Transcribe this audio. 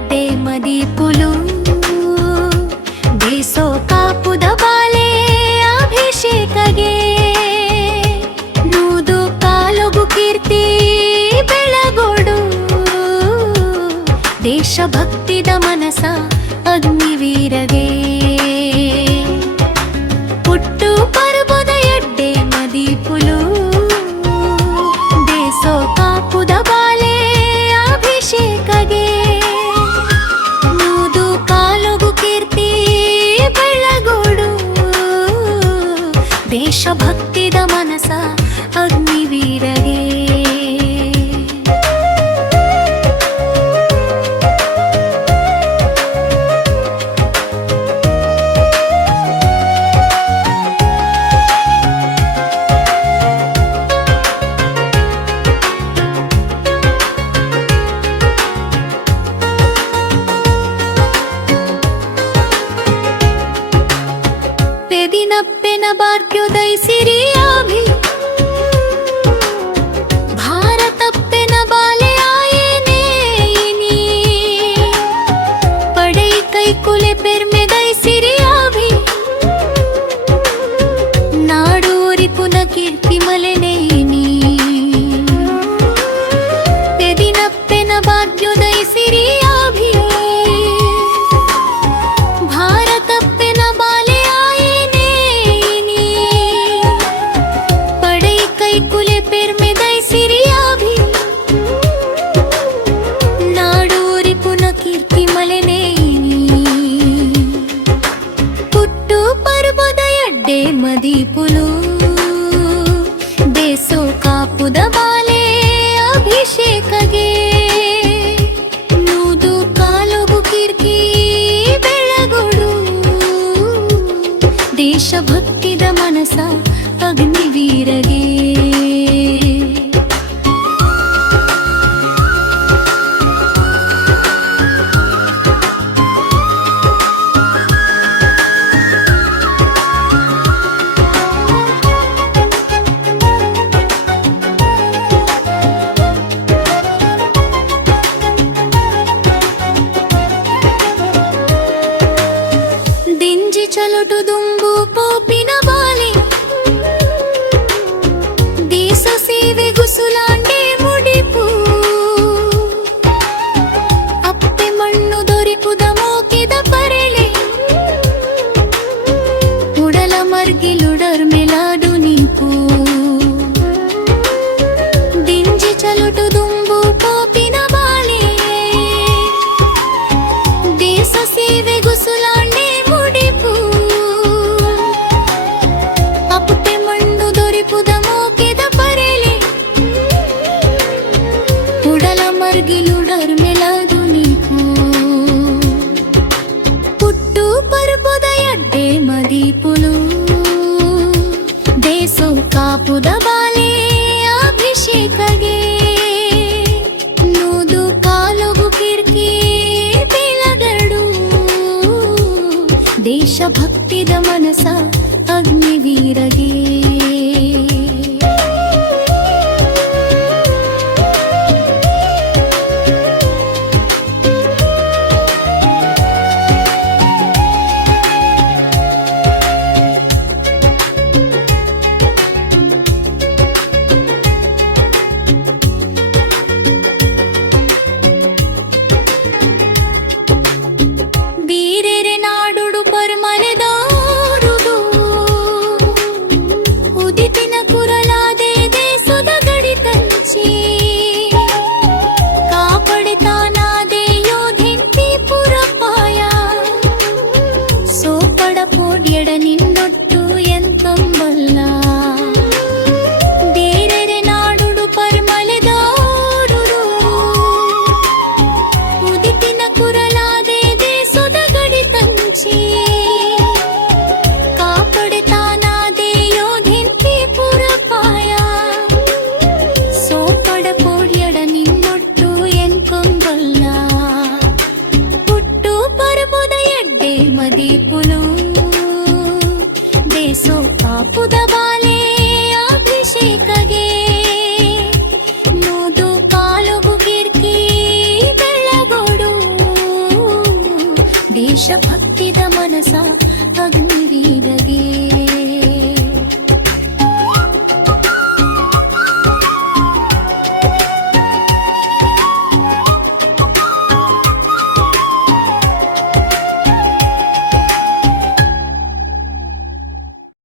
ಎಡ್ಡೆ ಮದೀಪುಲು ದೇಸೋ ಕಾಪುದ ಬಾಲೆ ಅಭಿಷೇಕಗೆ ನೂದು ಕಾಲುಗು ಕೀರ್ತಿ ಬೆಳಗೋಡು ದೇಶಭಕ್ತಿದ ಮನಸ ಅಗ್ನಿವೀರಗೆ ಪುಟ್ಟು ಪರ್ಬದ ಎಡ್ಡೆ ಮದೀಪುಲು ದೇಸೋ ಕಾಪುದ ಬಾಲೆ ಅಭಿಷೇಕಗೆ ನೂದು ಕಾಲುಗು ಕೀರ್ತಿ ಬೆಳಗೋಡು ದೇಶಭಕ್ತಿದ ಮನಸ ಅಗ್ನಿವೀರಗೆ पेदिनप्पेन भाग्योदय सिरियाभि भारतप्पेन बाले आयेनेयिनी पडै कैकुले पेर्मेदय सिरियाभि नाडूरि पुन कीर्ति मलेनेयिनी पेदिनप्पेन भाग्योदय सिरियाभि भारतप्पेन बाले कुले पेर्मेदय सिरियाभि नाडूरि पुन कीर्ति मलेनेयिनी पुट्टु पर्बुद एड्डे मदीपुलु देसो कापुद बाले अभिषेकगे नूದು ಕಾಲುಗು ಕೀರ್ತಿ ಬೆಳಗೋಡು ದೇಶಭಕ್ತಿದ ಮನಸ ಅಗ್ನಿವೀರಗೆ ದಿಂಜಿ ಚಲುಟು ದುಂಬು ಪೋಪಿನ ಬಾಲೆ ದೇಶ ಸೇವೆ ಗುಸುಲಾಂಡೆ ಮುಡಿಪು ಅಪ್ಪೆ ಮಣ್ಣು ದೊರಿಪುದ ಮೋಕಿದ ಪರೆಳೆ ಉಡಲ ಮರ್ಗಿಲುಡರ್ ಮೆಲಾಡು ನೀಪು ದಿಂಜಿ ಚಲುಟು ದುಂಬು ಪೋಪಿನ ಬಾಲೆ ದೇಶ ಸೇವೆ ಗುಸುಲಾಂಡೆ ಮುಡಿಪು ಅಪ್ಪೆ ಮಣ್ಣು ದೊರಿಪುದ ಮೋಕಿದ ಪರೆಳೆ ಉಡಲ ಮರ್ಗಿಲುಡರ್ ಮೆಲಾದು ನೀಪು ಪುಟ್ಟು ಪರ್ಬುದ ಎಡ್ಡೆ ಮದೀಪುಲು ದೇಸೋ ಕಾಪುದ ಬಾಲೆ ಅಭಿಷೇಕಗೆ ನೂದು ಕಾಲುಗು ಕೀರ್ತಿ ಬೆಳಗಡು ದೇಶಭಕ್ತಿದ ಮನಸ ಅಗ್ನಿವೀರಗೆ ಬೀರೆರೆ ನಾಡುಡು ಪರ್ಮಲೆದೋರುದು ಭಕ್ತಿ